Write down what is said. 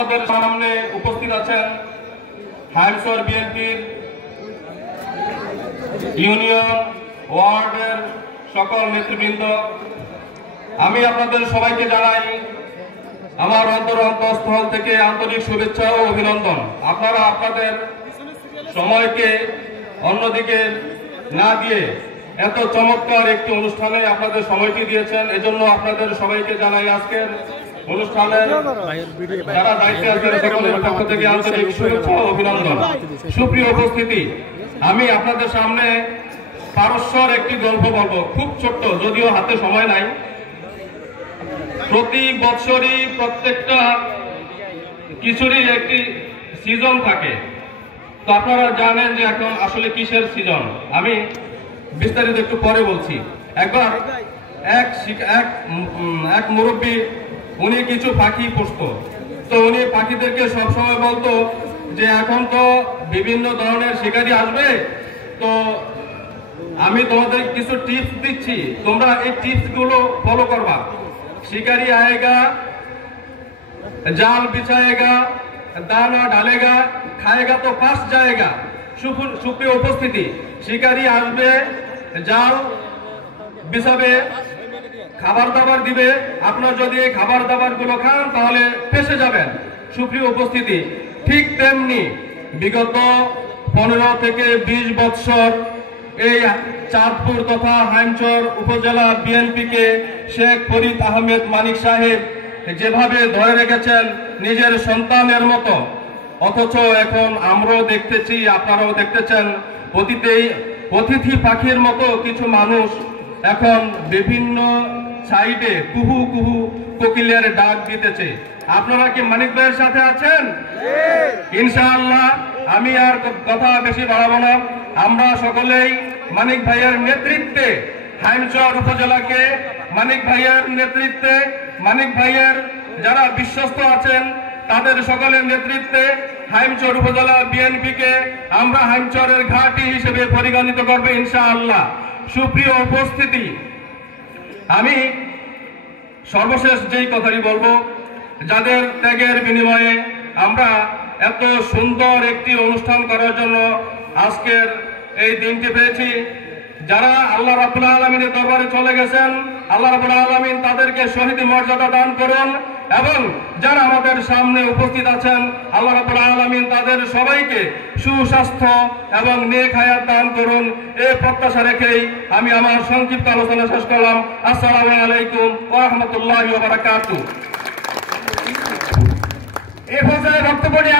আমাদের সামনে উপস্থিত আছেন হাইমচর বিএনপির ইউনিয়ন ওয়ার্ডের সকল নেতৃবৃন্দ। আমি আপনাদের সবাইকে জানাই আমার অন্তঃস্থল থেকে আন্তরিক শুভেচ্ছা ও অভিনন্দন। আপনারা আপনাদের সময়কে অন্যদিকে না দিয়ে এত চমৎকার একটি অনুষ্ঠানে আপনাদের সময়টি দিয়েছেন, এজন্য আপনাদের সবাইকে জানাই আজকের অনুষ্ঠানের যারা দায়িত্বে আছেন সকলের পক্ষ থেকে আন্তরিক শুভেচ্ছা ও অভিনন্দন। সুপ্রিয় উপস্থিতি, আমি আপনাদের সামনে পারস্যর একটি গল্প বলবো, খুব ছোট্ট, যদিও হাতে সময় নাই। প্রতি বছরই প্রত্যেকটা কিছুরই একটি সিজন থাকে, তো আপনারা জানেন যে এখন আসলে কিসের সিজন, আমি বিস্তারিত একটু পরে বলছি। একবার এক মুরব্বী, উনি কিছু পাখি পুষত, তো উনি পাখিদেরকে সবসময় বলতো যে এখন তো বিভিন্ন ধরনের শিকারী আসবে, তো আমি তোমাদের কিছু টিপস দিচ্ছি, তোমরা এই টিপস গুলো ফলো করবা। शिकारी आएगा, जाल बिछाएगा, दाना डालेगा, खाएगा तो फंस जाएगा। सुप्रिय उपस्थिति, शिकारी आसबे, जाल बिछाबे, खाबार दाबार दिबे, आपनारा जदि এই খাবার দাবার গুলো খান তাহলে ফেঁসে যাবেন। সুপ্রিয় উপস্থিতি, ঠিক তেমনি বিগত 15 থেকে 20 বছর এই চাঁদপুর তথা হাইমচর উপজেলা বিএনপিকে শেখ ফরিদ আহমেদ মানিক সাহেব যেভাবে ধরে রেখেছেন নিজের সন্তানের মতো, অথচ এখন আমরাও দেখতেছি, আপনারাও দেখতেছেন, অতিথি পাখির মতো কিছু মানুষ এখন বিভিন্ন সাইডে কুহু কুহু কোকিলের ডাক দিতেছে। আপনারা কি মানিক ভাইয়ের সাথে আছেন? ইনশাআল্লাহ আমি আর কথা বেশি বাড়াবো না। আমরা সকলেই মানিক ভাইয়ের নেতৃত্বে হাইমচর উপজেলাকে, মানিক ভাইয়ের নেতৃত্বে, মানিক ভাইয়ের যারা বিশ্বস্ত আছেন তাদের সকলের নেতৃত্বে হাইমচর উপজেলা বিএনপিকে আমরা হাইমচরের ঘাঁটি হিসেবে পরিগণিত করব ইনশাআল্লাহ। সুপ্রিয় উপস্থিতি, আমি সর্বশেষ যেই কথাটি বলবো, যাদের ত্যাগের বিনিময়ে আমরা এত সুন্দর একটি অনুষ্ঠান করার জন্য আজকের এই দিনটি পেয়েছি, যারা আল্লাহ রাব্বুল আলামিনের দরবারে চলে গেছেন, আল্লাহ রাব্বুল আলামিন তাদেরকে শহীদ মর্যাদা দান করুন, এবং যারা আমাদের সামনে উপস্থিত আছেন আল্লাহ রাব্বুল আলামিন তাদের সবাইকে সুস্বাস্থ্য এবং নেক হায়াত দান করুন। এই প্রত্যাশা রেখেই আমি আমার সংক্ষিপ্ত আলোচনা শেষ করলাম। আসসালামু আলাইকুম ওয়া রাহমাতুল্লাহি ওয়া বারাকাতুহু। এই পর্যায়ে বক্তব্য নিয়ে